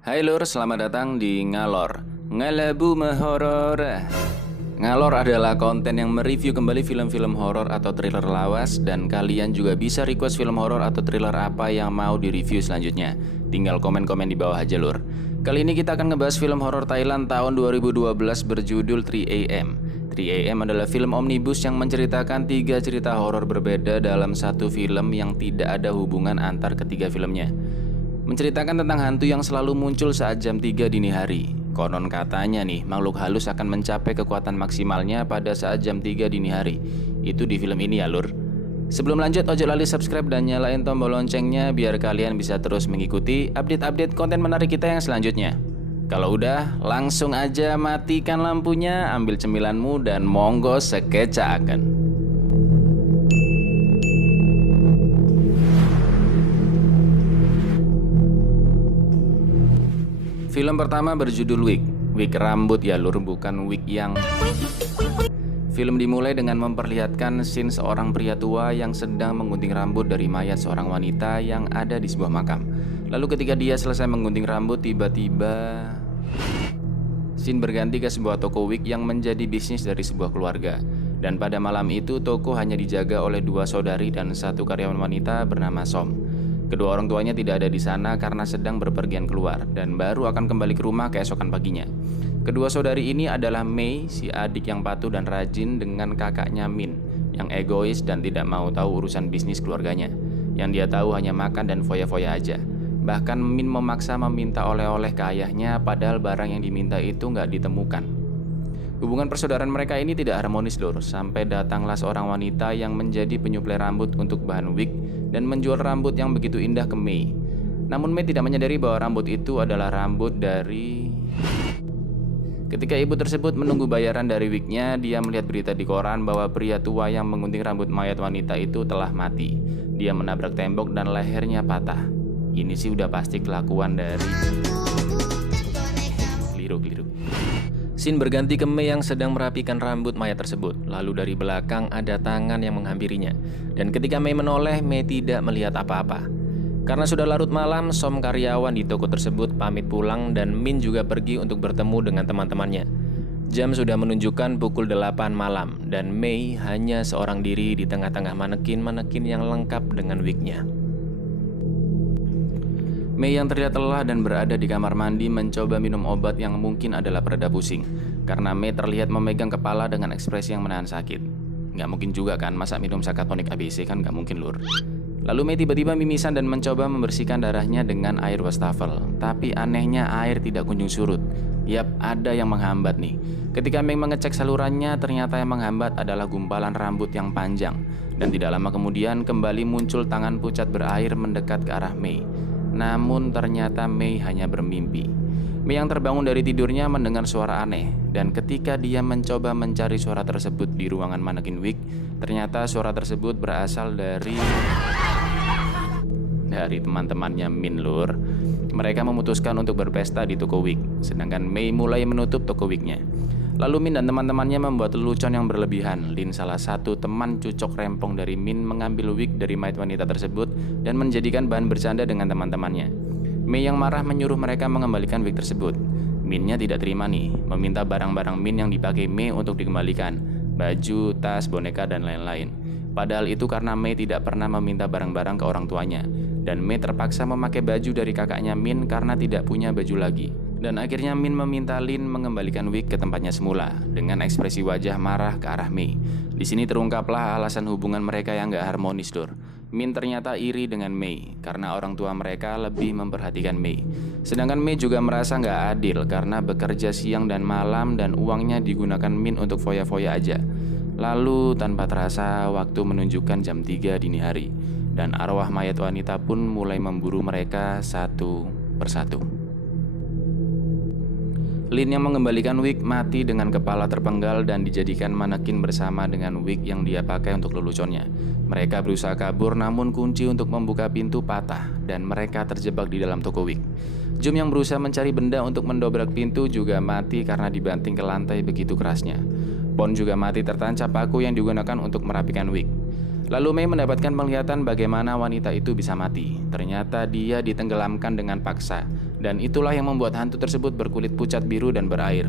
Hai Lur, selamat datang di Ngalor Ngalabu Horor. Ngalor adalah konten yang mereview kembali film-film horor atau thriller lawas. Dan kalian juga bisa request film horor atau thriller apa yang mau direview selanjutnya. Tinggal komen-komen di bawah aja Lur. Kali ini kita akan ngebahas film horor Thailand tahun 2012 berjudul 3AM. 3AM adalah film omnibus yang menceritakan 3 cerita horor berbeda dalam satu film yang tidak ada hubungan antar ketiga filmnya. Menceritakan tentang hantu yang selalu muncul saat jam 3 dini hari. Konon katanya nih, makhluk halus akan mencapai kekuatan maksimalnya pada saat jam 3 dini hari. Itu di film ini ya Lur. Sebelum lanjut, ojo lali subscribe dan nyalain tombol loncengnya biar kalian bisa terus mengikuti update-update konten menarik kita yang selanjutnya. Kalau udah, langsung aja matikan lampunya, ambil cemilanmu dan monggo sekecaaken. Film pertama berjudul Wig. Wig rambut ya Lur, bukan wig yang... Film dimulai dengan memperlihatkan scene seorang pria tua yang sedang menggunting rambut dari mayat seorang wanita yang ada di sebuah makam. Lalu ketika dia selesai menggunting rambut, tiba-tiba scene berganti ke sebuah toko wig yang menjadi bisnis dari sebuah keluarga. Dan pada malam itu toko hanya dijaga oleh 2 saudari dan 1 karyawan wanita bernama Som. Kedua orang tuanya tidak ada di sana karena sedang berpergian keluar dan baru akan kembali ke rumah keesokan paginya. Kedua saudari ini adalah Mei, si adik yang patuh dan rajin, dengan kakaknya Min, yang egois dan tidak mau tahu urusan bisnis keluarganya. Yang dia tahu hanya makan dan foya-foya aja. Bahkan Min memaksa meminta oleh-oleh ke ayahnya padahal barang yang diminta itu nggak ditemukan. Hubungan persaudaraan mereka ini tidak harmonis Lur, sampai datanglah seorang wanita yang menjadi penyuplai rambut untuk bahan wig dan menjual rambut yang begitu indah ke Mei. Namun Mei tidak menyadari bahwa rambut itu adalah rambut dari... Ketika ibu tersebut menunggu bayaran dari wignya, dia melihat berita di koran bahwa pria tua yang menggunting rambut mayat wanita itu telah mati. Dia menabrak tembok dan lehernya patah. Ini sih udah pasti kelakuan dari... Keliru. Scene berganti ke Mei yang sedang merapikan rambut mayat tersebut. Lalu dari belakang ada tangan yang menghampirinya. Dan ketika Mei menoleh, Mei tidak melihat apa-apa. Karena sudah larut malam, Som karyawan di toko tersebut pamit pulang dan Min juga pergi untuk bertemu dengan teman-temannya. Jam sudah menunjukkan pukul 8 malam dan Mei hanya seorang diri di tengah-tengah manekin-manekin yang lengkap dengan wignya. Mei yang terlihat lelah dan berada di kamar mandi mencoba minum obat yang mungkin adalah pereda pusing. Karena Mei terlihat memegang kepala dengan ekspresi yang menahan sakit. Nggak mungkin juga kan, masa minum Sakatonik ABC kan nggak mungkin Lur. Lalu Mei tiba-tiba mimisan dan mencoba membersihkan darahnya dengan air wastafel. Tapi anehnya air tidak kunjung surut. Yap, ada yang menghambat nih. Ketika Mei mengecek salurannya, ternyata yang menghambat adalah gumpalan rambut yang panjang. Dan tidak lama kemudian kembali muncul tangan pucat berair mendekat ke arah Mei. Namun ternyata Mei hanya bermimpi. Mei yang terbangun dari tidurnya mendengar suara aneh. Dan ketika dia mencoba mencari suara tersebut di ruangan manekin wig, ternyata suara tersebut berasal dari teman-temannya Min Lur. Mereka memutuskan untuk berpesta di toko wig, sedangkan Mei mulai menutup toko wignya. Lalu Min dan teman-temannya membuat lelucon yang berlebihan. Lin, salah satu teman cucok rempong dari Min, mengambil wig dari mayat wanita tersebut dan menjadikan bahan bercanda dengan teman-temannya. Mei yang marah menyuruh mereka mengembalikan wig tersebut. Minnya tidak terima nih, meminta barang-barang Min yang dipakai Mei untuk dikembalikan. Baju, tas, boneka, dan lain-lain. Padahal itu karena Mei tidak pernah meminta barang-barang ke orang tuanya. Dan Mei terpaksa memakai baju dari kakaknya Min karena tidak punya baju lagi. Dan akhirnya Min meminta Lin mengembalikan wig ke tempatnya semula dengan ekspresi wajah marah ke arah Mei. Di sini terungkaplah alasan hubungan mereka yang gak harmonis Lur. Min ternyata iri dengan Mei karena orang tua mereka lebih memperhatikan Mei. Sedangkan Mei juga merasa gak adil karena bekerja siang dan malam dan uangnya digunakan Min untuk foya-foya aja. Lalu tanpa terasa waktu menunjukkan jam 3 dini hari. Dan arwah mayat wanita pun mulai memburu mereka satu persatu. Lin yang mengembalikan wig mati dengan kepala terpenggal dan dijadikan manekin bersama dengan wig yang dia pakai untuk leluconnya. Mereka berusaha kabur namun kunci untuk membuka pintu patah dan mereka terjebak di dalam toko wig. Jum yang berusaha mencari benda untuk mendobrak pintu juga mati karena dibanting ke lantai begitu kerasnya. Pon juga mati tertancap paku yang digunakan untuk merapikan wig. Lalu Mei mendapatkan penglihatan bagaimana wanita itu bisa mati. Ternyata dia ditenggelamkan dengan paksa Dan itulah yang membuat hantu tersebut berkulit pucat biru dan berair.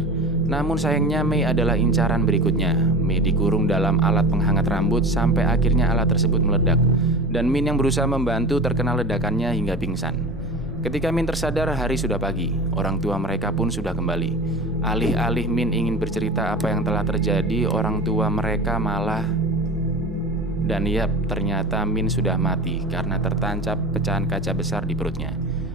Namun sayangnya Mei adalah incaran berikutnya. Mei dikurung dalam alat penghangat rambut sampai akhirnya alat tersebut meledak. Dan Min yang berusaha membantu terkena ledakannya hingga pingsan. Ketika Min tersadar, hari sudah pagi. Orang tua mereka pun sudah kembali. Alih-alih Min ingin bercerita apa yang telah terjadi, orang tua mereka malah... Dan ternyata Min sudah mati karena tertancap pecahan kaca besar di perutnya.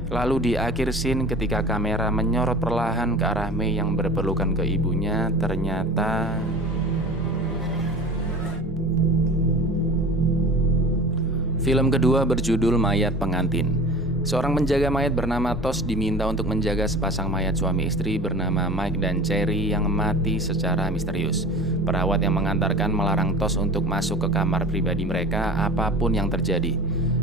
Lalu di akhir scene ketika kamera menyorot perlahan ke arah Mei yang berpelukan ke ibunya, ternyata film kedua berjudul Mayat Pengantin. Seorang penjaga mayat bernama Tosh diminta untuk menjaga sepasang mayat suami istri bernama Mike dan Cherry yang mati secara misterius. Perawat yang mengantarkan melarang Tosh untuk masuk ke kamar pribadi mereka apapun yang terjadi.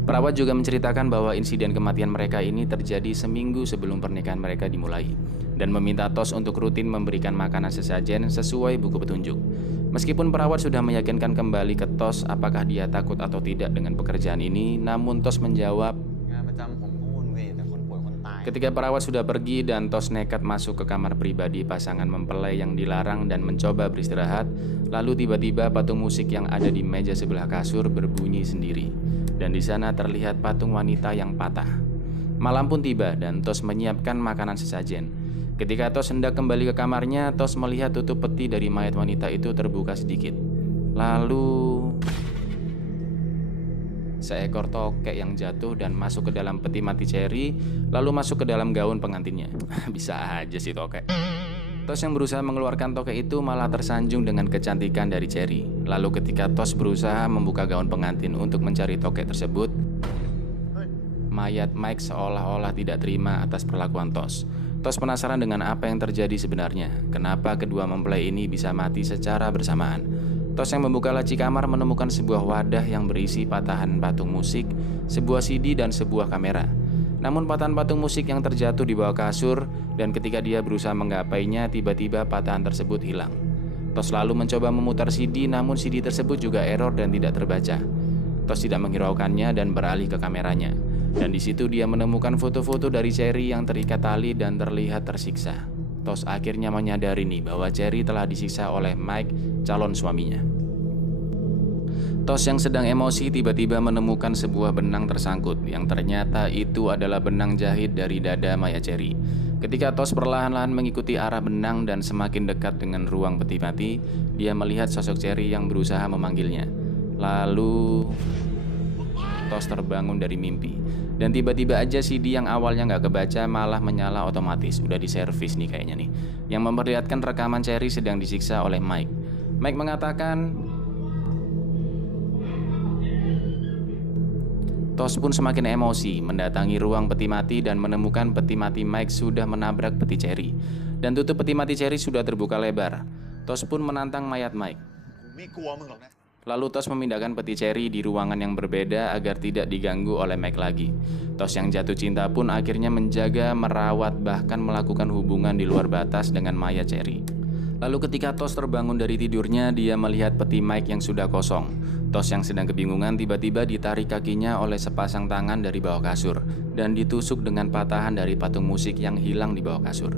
Perawat juga menceritakan bahwa insiden kematian mereka ini terjadi seminggu sebelum pernikahan mereka dimulai dan meminta Tosh untuk rutin memberikan makanan sesajen sesuai buku petunjuk. Meskipun perawat sudah meyakinkan kembali ke Tosh apakah dia takut atau tidak dengan pekerjaan ini, namun Tosh menjawab, ketika perawat sudah pergi dan Tosh nekat masuk ke kamar pribadi pasangan mempelai yang dilarang dan mencoba beristirahat, lalu tiba-tiba patung musik yang ada di meja sebelah kasur berbunyi sendiri. Dan di sana terlihat patung wanita yang patah. Malam pun tiba dan Tosh menyiapkan makanan sesajen. Ketika Tosh hendak kembali ke kamarnya, Tosh melihat tutup peti dari mayat wanita itu terbuka sedikit. Lalu seekor tokek yang jatuh dan masuk ke dalam peti mati Cherry, lalu masuk ke dalam gaun pengantinnya. Bisa aja sih tokek. Tosh yang berusaha mengeluarkan tokek itu malah tersanjung dengan kecantikan dari Cherry. Lalu ketika Tosh berusaha membuka gaun pengantin untuk mencari tokek tersebut, mayat Mike seolah-olah tidak terima atas perlakuan Tosh. Tosh penasaran dengan apa yang terjadi sebenarnya. Kenapa kedua mempelai ini bisa mati secara bersamaan. Tosh yang membuka laci kamar menemukan sebuah wadah yang berisi patahan patung musik, sebuah CD dan sebuah kamera. Namun patahan patung musik yang terjatuh di bawah kasur, dan ketika dia berusaha menggapainya, tiba-tiba patahan tersebut hilang. Tosh lalu mencoba memutar CD, namun CD tersebut juga error dan tidak terbaca. Tosh tidak menghiraukannya dan beralih ke kameranya. Dan di situ dia menemukan foto-foto dari Cherry yang terikat tali dan terlihat tersiksa. Tosh akhirnya menyadari bahwa Cherry telah disiksa oleh Mike, calon suaminya. Tosh yang sedang emosi tiba-tiba menemukan sebuah benang tersangkut yang ternyata itu adalah benang jahit dari dada mayat Cherry. Ketika Tosh perlahan-lahan mengikuti arah benang dan semakin dekat dengan ruang peti mati, dia melihat sosok Cherry yang berusaha memanggilnya. Lalu Tosh terbangun dari mimpi dan tiba-tiba aja CD yang awalnya nggak kebaca malah menyala otomatis. Udah diservis nih kayaknya nih, yang memperlihatkan rekaman Cherry sedang disiksa oleh Mike. Mike mengatakan Tosh pun semakin emosi, mendatangi ruang peti mati dan menemukan peti mati Mike sudah menabrak peti Cherry. Dan tutup peti mati Cherry sudah terbuka lebar. Tosh pun menantang mayat Mike. Lalu Tosh memindahkan peti Cherry di ruangan yang berbeda agar tidak diganggu oleh Mike lagi. Tosh yang jatuh cinta pun akhirnya menjaga, merawat, bahkan melakukan hubungan di luar batas dengan mayat Cherry. Lalu ketika Tosh terbangun dari tidurnya, dia melihat peti Mike yang sudah kosong. Tosh yang sedang kebingungan tiba-tiba ditarik kakinya oleh sepasang tangan dari bawah kasur dan ditusuk dengan patahan dari patung musik yang hilang di bawah kasur.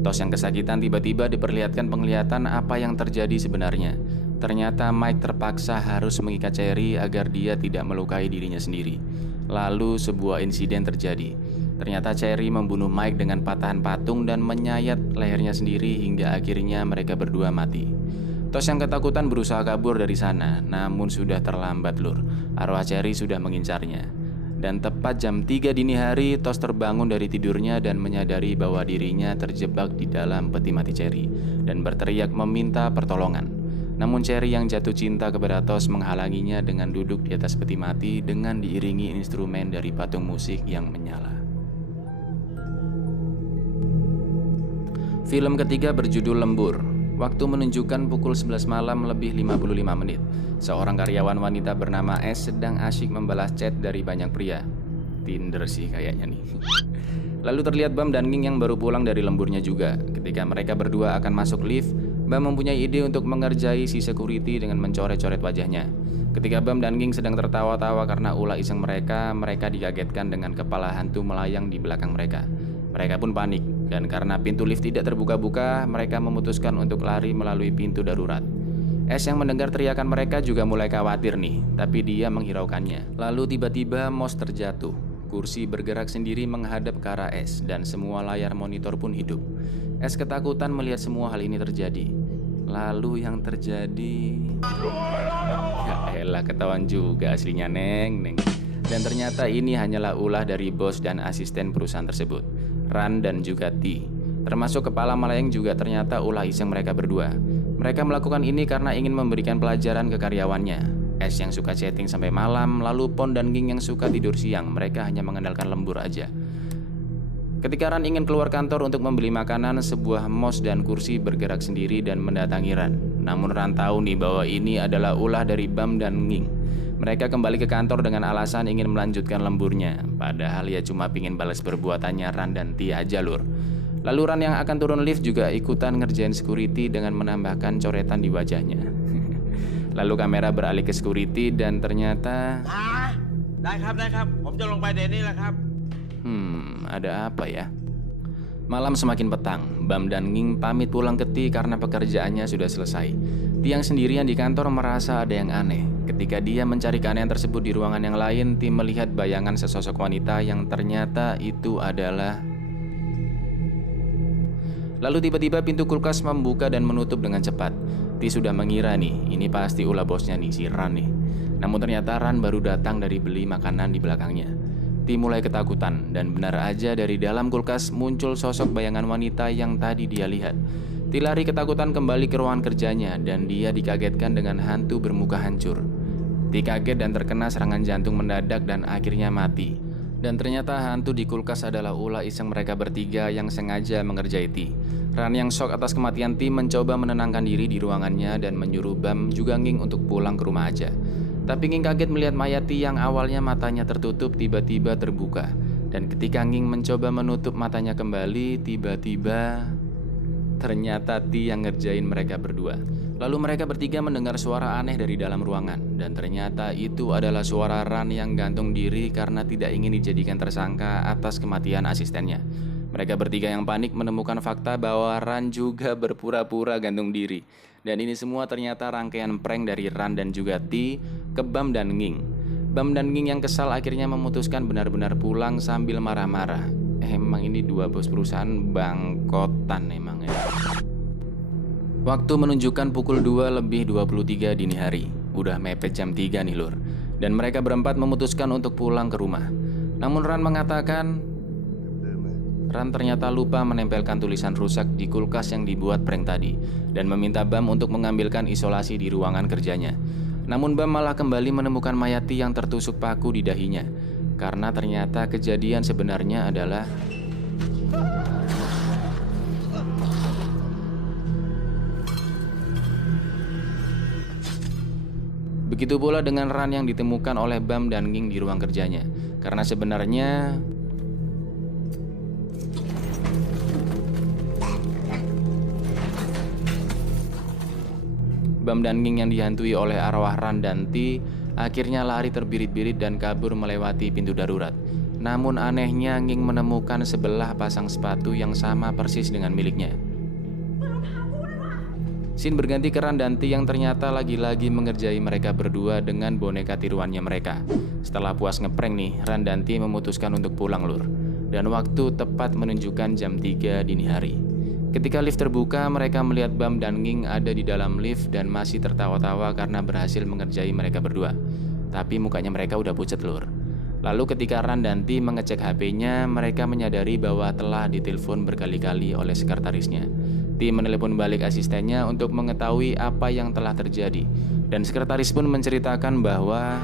Tosh yang kesakitan tiba-tiba diperlihatkan penglihatan apa yang terjadi sebenarnya. Ternyata Mike terpaksa harus mengikat Cherry agar dia tidak melukai dirinya sendiri. Lalu sebuah insiden terjadi. Ternyata Cherry membunuh Mike dengan patahan patung dan menyayat lehernya sendiri hingga akhirnya mereka berdua mati. Tosh yang ketakutan berusaha kabur dari sana, namun sudah terlambat lur. Arwah Cherry sudah mengincarnya. Dan tepat jam 3 dini hari, Tosh terbangun dari tidurnya dan menyadari bahwa dirinya terjebak di dalam peti mati Cherry dan berteriak meminta pertolongan. Namun Cherry yang jatuh cinta kepada Tosh menghalanginya dengan duduk di atas peti mati dengan diiringi instrumen dari patung musik yang menyala. Film ketiga berjudul Lembur. Waktu menunjukkan pukul 11 malam lebih 55 menit. Seorang karyawan wanita bernama S sedang asyik membalas chat dari banyak pria. Tinder sih kayaknya nih. Lalu terlihat Bam dan Ging yang baru pulang dari lemburnya juga. Ketika mereka berdua akan masuk lift, Bam mempunyai ide untuk mengerjai si security dengan mencoret-coret wajahnya. Ketika Bam dan Ging sedang tertawa-tawa karena ulah iseng mereka dikagetkan dengan kepala hantu melayang di belakang mereka. Mereka pun panik, dan karena pintu lift tidak terbuka-buka, mereka memutuskan untuk lari melalui pintu darurat. S yang mendengar teriakan mereka juga mulai khawatir nih, tapi dia menghiraukannya. Lalu tiba-tiba Moss terjatuh. Kursi bergerak sendiri menghadap ke arah S, dan semua layar monitor pun hidup. S ketakutan melihat semua hal ini terjadi. Lalu yang terjadi... Ya elah, ketahuan juga aslinya Neng. Dan ternyata ini hanyalah ulah dari bos dan asisten perusahaan tersebut, Ran dan juga T. Termasuk kepala Malayang juga ternyata ulah iseng mereka berdua. Mereka melakukan ini karena ingin memberikan pelajaran ke karyawannya. S yang suka chatting sampai malam, lalu Pon dan Ging yang suka tidur siang. Mereka hanya mengandalkan lembur aja. Ketika Ran ingin keluar kantor untuk membeli makanan, sebuah mouse dan kursi bergerak sendiri dan mendatangi Ran. Namun Ran tahu nih bahwa ini adalah ulah dari Bam dan Ging. Mereka kembali ke kantor dengan alasan ingin melanjutkan lemburnya. Padahal ya cuma pingin balas perbuatannya Ran dan Tia aja lur. Lalu Ran yang akan turun lift juga ikutan ngerjain security dengan menambahkan coretan di wajahnya. Lalu kamera beralih ke security dan ternyata...ได้ครับ ผมจะลงไปเดี๋ยวนี้แหละครับ ada apa ya? Malam semakin petang, Bam dan Ging pamit pulang ke Ti karena pekerjaannya sudah selesai. Tiang sendirian di kantor merasa ada yang aneh. Ketika dia mencari keanehan tersebut di ruangan yang lain, Ti melihat bayangan sesosok wanita yang ternyata itu adalah... Lalu tiba-tiba pintu kulkas membuka dan menutup dengan cepat. Ti sudah mengira nih, ini pasti ulah bosnya nih, si Ran nih. Namun ternyata Ran baru datang dari beli makanan di belakangnya. Ti mulai ketakutan, dan benar aja dari dalam kulkas muncul sosok bayangan wanita yang tadi dia lihat. Ti lari ketakutan kembali ke ruangan kerjanya, dan dia dikagetkan dengan hantu bermuka hancur. Ti kaget dan terkena serangan jantung mendadak dan akhirnya mati. Dan ternyata hantu di kulkas adalah ulah iseng mereka bertiga yang sengaja mengerjai Ti. Ran yang shock atas kematian Ti mencoba menenangkan diri di ruangannya dan menyuruh Bam juga Ging untuk pulang ke rumah aja. Tapi Ging kaget melihat mayat Ti yang awalnya matanya tertutup tiba-tiba terbuka. Dan ketika Ging mencoba menutup matanya kembali, tiba-tiba ternyata Ti yang ngerjain mereka berdua. Lalu mereka bertiga mendengar suara aneh dari dalam ruangan. Dan ternyata itu adalah suara Ran yang gantung diri karena tidak ingin dijadikan tersangka atas kematian asistennya. Mereka bertiga yang panik menemukan fakta bahwa Ran juga berpura-pura gantung diri. Dan ini semua ternyata rangkaian prank dari Ran dan juga T ke Bam dan Ging. Bam dan Ging yang kesal akhirnya memutuskan benar-benar pulang sambil marah-marah. Emang ini dua bos perusahaan bangkotan emang ya. Waktu menunjukkan pukul 2:23 dini hari. Udah mepet jam 3 nih lur. Dan mereka berempat memutuskan untuk pulang ke rumah. Namun Ran mengatakan Ran ternyata lupa menempelkan tulisan rusak di kulkas yang dibuat prank tadi dan meminta Bam untuk mengambilkan isolasi di ruangan kerjanya. Namun Bam malah kembali menemukan mayat Ti yang tertusuk paku di dahinya. Karena ternyata kejadian sebenarnya adalah begitu pula dengan Ran yang ditemukan oleh Bam dan Ging di ruang kerjanya. Karena sebenarnya Bam dan Ging yang dihantui oleh arwah Ran dan Ti akhirnya lari terbirit-birit dan kabur melewati pintu darurat. Namun anehnya Ging menemukan sebelah pasang sepatu yang sama persis dengan miliknya. Scene berganti ke Ran dan Ti yang ternyata lagi-lagi mengerjai mereka berdua dengan boneka tiruannya mereka. Setelah puas ngeprank nih, Ran dan Ti memutuskan untuk pulang lur. Dan waktu tepat menunjukkan jam 3 dini hari. Ketika lift terbuka, mereka melihat Bam dan Ging ada di dalam lift dan masih tertawa-tawa karena berhasil mengerjai mereka berdua. Tapi mukanya mereka udah pucat lur. Lalu ketika Ran dan Ti mengecek HP-nya, mereka menyadari bahwa telah ditelepon berkali-kali oleh sekretarisnya. Ti menelepon balik asistennya untuk mengetahui apa yang telah terjadi. Dan sekretaris pun menceritakan bahwa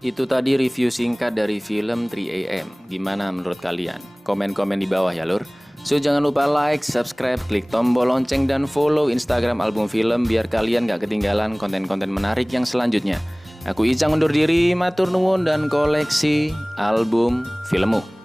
itu tadi review singkat dari film 3AM. Gimana menurut kalian? Komen-komen di bawah ya lur. So jangan lupa like, subscribe, klik tombol lonceng dan follow Instagram Album Film biar kalian gak ketinggalan konten-konten menarik yang selanjutnya. Aku Icang undur diri, matur nuwun dan koleksi album filmmu.